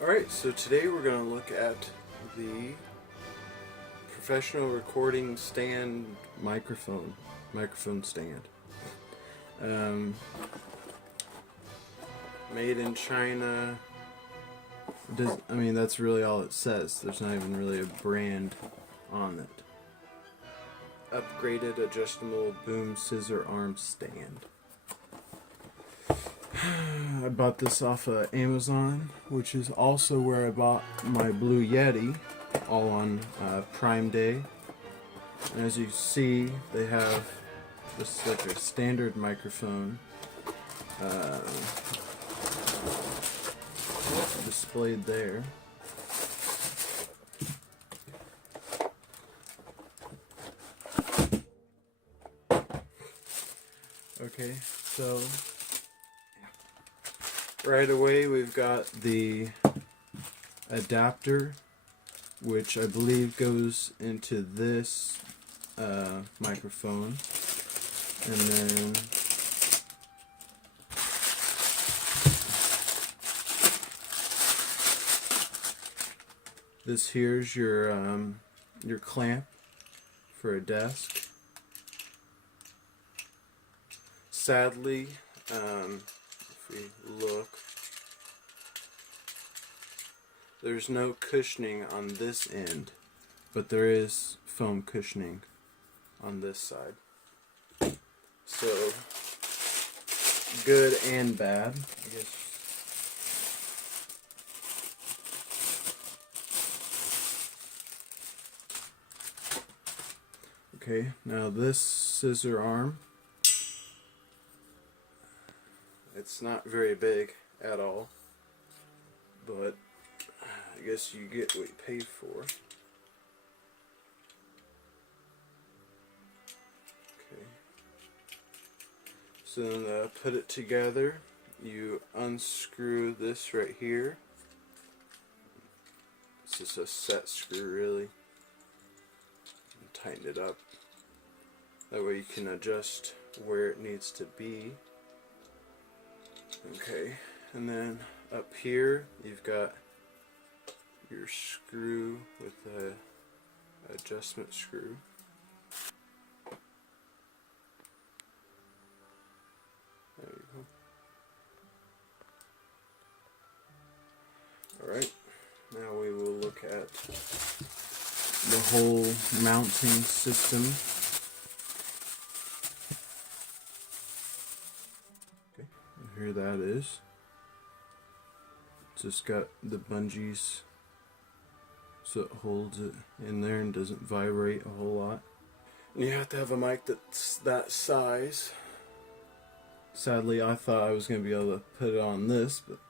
Alright, so today we're going to look at the professional recording stand microphone stand. Made in China. That's really all it says. There's not even really a brand on it. Upgraded adjustable boom scissor arm stand. I bought this off of Amazon, which is also where I bought my Blue Yeti, all on Prime Day. And as you see, they have just like a standard microphone displayed there. Okay, so right away we've got the adapter, which I believe goes into this microphone, and then this here's your clamp for a desk. Sadly, if we look, there's no cushioning on this end, but there is foam cushioning on this side. So, good and bad, I guess. Okay, now this scissor arm, it's not very big at all, but I guess you get what you pay for. Okay. So then to put it together, you unscrew this right here. It's just a set screw, really. And tighten it up. That way you can adjust where it needs to be. Okay, and then up here you've got your screw with the adjustment screw. There you go. Alright, now we will look at the whole mounting system. Here that is. It's just got the bungees so it holds it in there and doesn't vibrate a whole lot. And you have to have a mic that's that size. Sadly, I thought I was going to be able to put it on this, but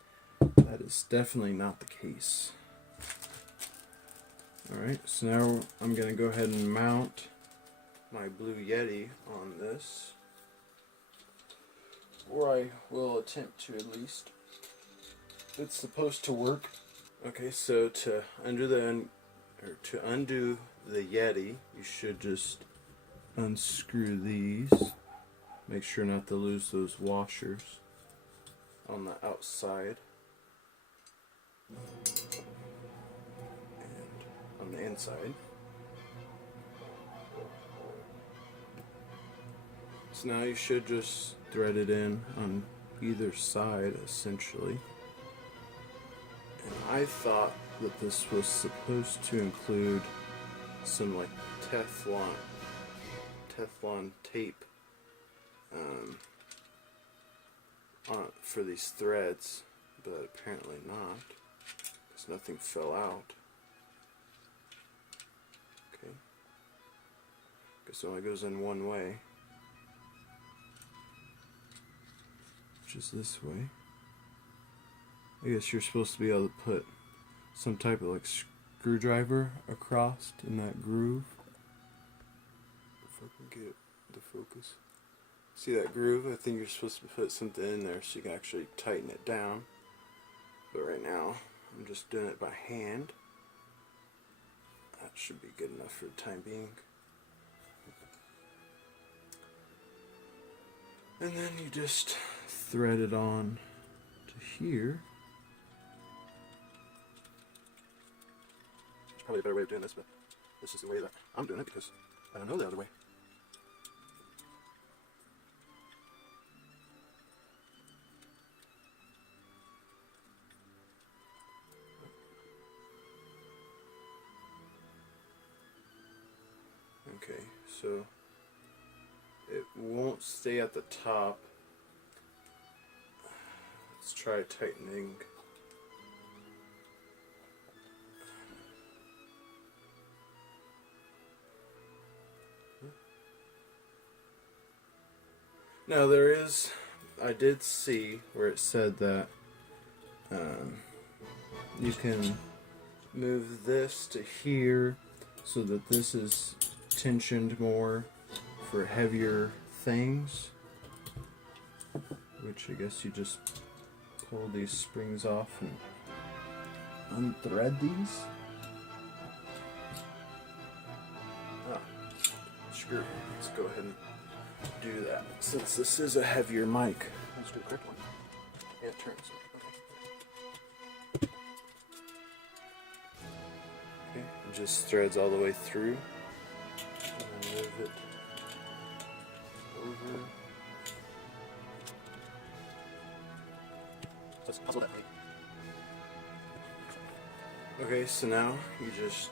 that is definitely not the case. Alright, so now I'm going to go ahead and mount my Blue Yeti on this. Or I will attempt to, at least. It's supposed to work. Okay, so to undo the Yeti, you should just unscrew these. Make sure not to lose those washers on the outside and on the inside. So now you should just thread it in on either side, essentially. And I thought that this was supposed to include some like Teflon tape for these threads, but apparently not, because nothing fell out. Okay, guess it only goes in one way, which is this way. I guess you're supposed to be able to put some type of like screwdriver across in that groove. If I can get the focus. See that groove? I think you're supposed to put something in there so you can actually tighten it down. But right now, I'm just doing it by hand. That should be good enough for the time being. And then you just thread it on to here. probably a better way of doing this, but this is the way that I'm doing it because I don't know the other way. Okay, so it won't stay at the top. Let's try tightening. Now there is, I did see where it said that you can move this to here so that this is tensioned more for heavier things, which I guess you just pull these springs off and unthread these. Screw. Let's go ahead and do that. Since this is a heavier mic, let's do a quick one. Yeah, it turns. Okay, it just threads all the way through. And then move it over. Let's puzzle that way. Okay, so now you just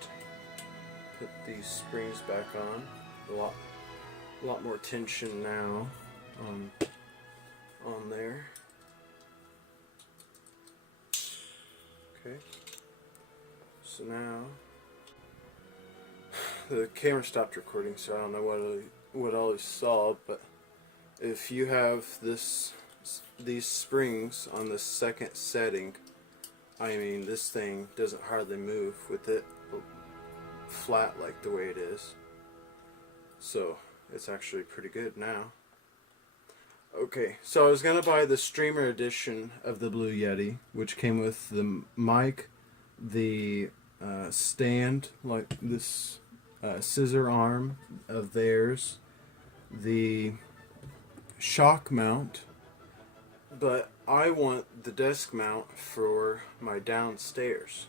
put these springs back on. A lot more tension now on there. Okay. So now the camera stopped recording, so I don't know what all you saw, but if you have these springs on the second setting, I mean, this thing doesn't hardly move with it flat like the way it is. So it's actually pretty good now. Okay, so I was gonna buy the streamer edition of the Blue Yeti, which came with the mic, the stand, like this scissor arm of theirs, the shock mount, but I want the desk mount for my downstairs.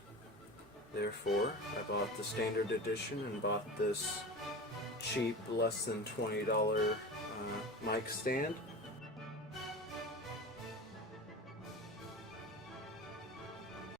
Therefore, I bought the standard edition and bought this cheap, less than $20 mic stand.